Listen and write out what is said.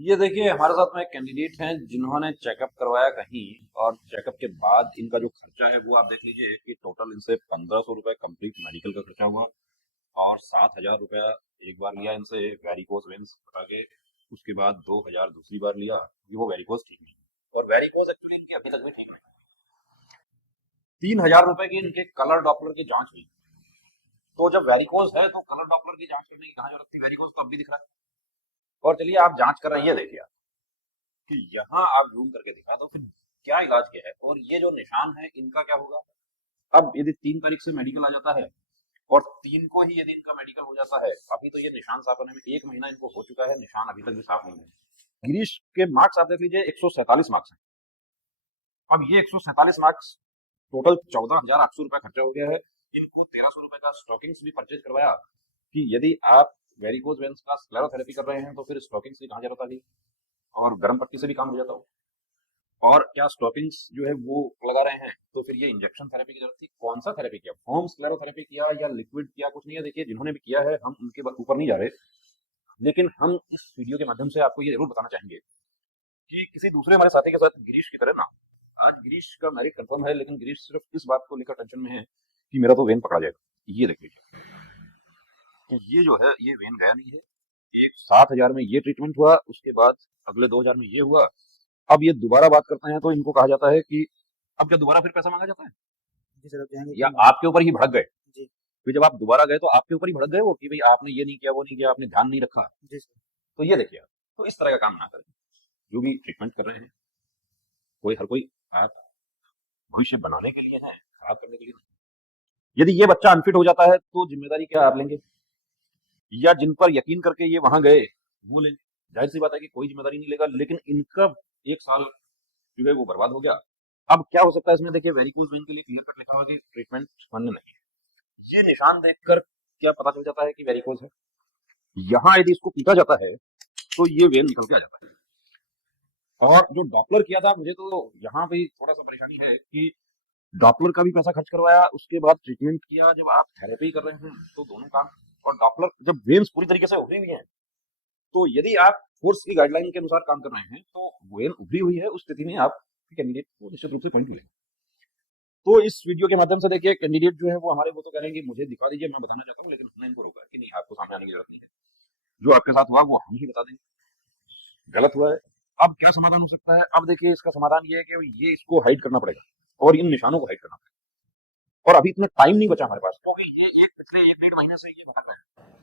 ये देखिए हमारे साथ में एक कैंडिडेट हैं जिन्होंने चेकअप करवाया कहीं और चेकअप के बाद इनका जो खर्चा है वो आप देख लीजिए कि टोटल इनसे 1500 रुपये कंप्लीट मेडिकल का खर्चा हुआ और 7000 रुपया एक बार लिया इनसे वेरिकोज वेंस बता के। उसके बाद 2000 दूसरी बार लिया। ये वो वेरिकोज ठीक नहीं और वेरिकोज एक्चुअली इनकी अभी तक भी ठीक नहीं। 3000 रुपए की इनके कलर डॉपलर की जांच हुई। तो जब वेरिकोज है तो कलर डॉपलर की जांच करने की कहाँ जरूरत थी, वेरिकोज तो अब भी दिख रहा है। और चलिए आप जांच कर रहे हैं, ये देखिए आप कि यहाँ आप जूम करके दिखा तो फिर क्या इलाज क्या है और ये जो निशान है इनका क्या होगा। अब यदि 3 तारीख से मेडिकल आ जाता है और 3 को ही यदि इनका मेडिकल हो जाता है, अभी तो ये निशान साफ होने में 1 महीना इनको हो चुका है, निशान अभी तक भी साफ नहीं है। गिरीश के मार्क्स आप देख लीजिए 147 मार्क्स हैं। अब ये 147 मार्क्स टोटल 14,800 रुपए खर्चा हो गया है। इनको 1300 रुपए का स्टॉकिंग्स भी परचेज करवाया कि यदि आप वेरिकोज वेंस का स्क्लेरोथेरेपी कर रहे हैं तो फिर स्टॉकिंग्स की कहाँ जरूरत आ गई और गर्म पट्टी से भी काम हो जाता हो। और क्या स्टॉकिंग्स जो है वो लगा रहे हैं तो फिर ये इंजेक्शन थेरेपी की जरूरत थी। कौन सा थेरेपी किया, फोम स्क्लेरोथेरेपी किया या लिक्विड किया, कुछ नहीं है। देखिए जिन्होंने भी किया है हम उनके ऊपर नहीं जा रहे, लेकिन हम इस वीडियो के माध्यम से आपको ये जरूर बताना चाहेंगे कि किसी दूसरे हमारे साथी के साथ गिरीश की तरह ना। आज गिरीश का मेरिट कंफर्म है लेकिन गिरीश सिर्फ इस बात को लेकर टेंशन में है कि मेरा तो वेन पकड़ा जाएगा। ये देख लीजिए कि ये जो है ये वेन गया नहीं है। एक 7,000 में ये ट्रीटमेंट हुआ, उसके बाद अगले 2,000 में ये हुआ। अब ये दोबारा बात करते हैं तो इनको कहा जाता है कि अब क्या दोबारा फिर पैसा मांगा जाता है जी सर, अब जाएंगे या क्यों? आपके ऊपर ही भड़क गए। जी। फिर जब आप दोबारा गए तो आपके ऊपर ही भड़क गए वो कि भाई आपने ये नहीं किया वो नहीं किया, आपने ध्यान नहीं रखा। जी सर। तो ये देखिए आप, तो इस तरह का काम ना करें। जो भी ट्रीटमेंट कर रहे हैं कोई हर कोई आप भविष्य बनाने के लिए है, खराब करने के लिए नहीं। यदि ये बच्चा अनफिट हो जाता है तो जिम्मेदारी क्या आप लेंगे या जिन पर यकीन करके ये वहां गए वो लेंगे। जाहिर सी बात है कि कोई जिम्मेदारी नहीं लेगा, लेकिन इनका 1 साल जो है वो बर्बाद हो गया। अब क्या हो सकता है इसमें, देखिए वेरिकोज वेन के लिए क्लियर कट लिखा हुआ कि ट्रीटमेंट मान्य नहीं है। ये निशान देखकर क्या पता चल जाता है कि वेरिकोज है। यहाँ यदि इसको पीटा जाता है तो ये वेन निकल के आ जाता है। और जो डॉपलर किया था, मुझे तो यहाँ पे थोड़ा सा परेशानी है कि डॉपलर का भी पैसा खर्च करवाया, उसके बाद ट्रीटमेंट किया। जब आप थेरेपी कर रहे हैं तो दोनों काम, और डॉपलर जब वेन्स पूरी तरीके से उभरी हुई है तो यदि आप फोर्स की गाइडलाइन के अनुसार काम कर रहे हैं तो वेन उभरी हुई है, उस स्थिति में आप कैंडिडेट को निश्चित रूप से पॉइंट मिलेगा। तो इस वीडियो के माध्यम से देखिए कैंडिडेट जो है वो हमारे वो तो कह रहे हैं कि मुझे दिखा दीजिए, मैं बताना चाहता हूँ, लेकिन हमने इनको रोका है कि नहीं आपको सामने आने की जरूरत नहीं है। जो आपके साथ हुआ वो हम ही बता देंगे, गलत हुआ है। अब क्या समाधान हो सकता है, अब देखिए इसका समाधान ये है कि ये इसको हाइड करना पड़ेगा और इन निशानों को हाइड करना पड़ेगा। और अभी इतना टाइम नहीं बचा हमारे पास क्योंकि ये एक पिछले 1 डेढ़ महीने से ये भटक रहा है।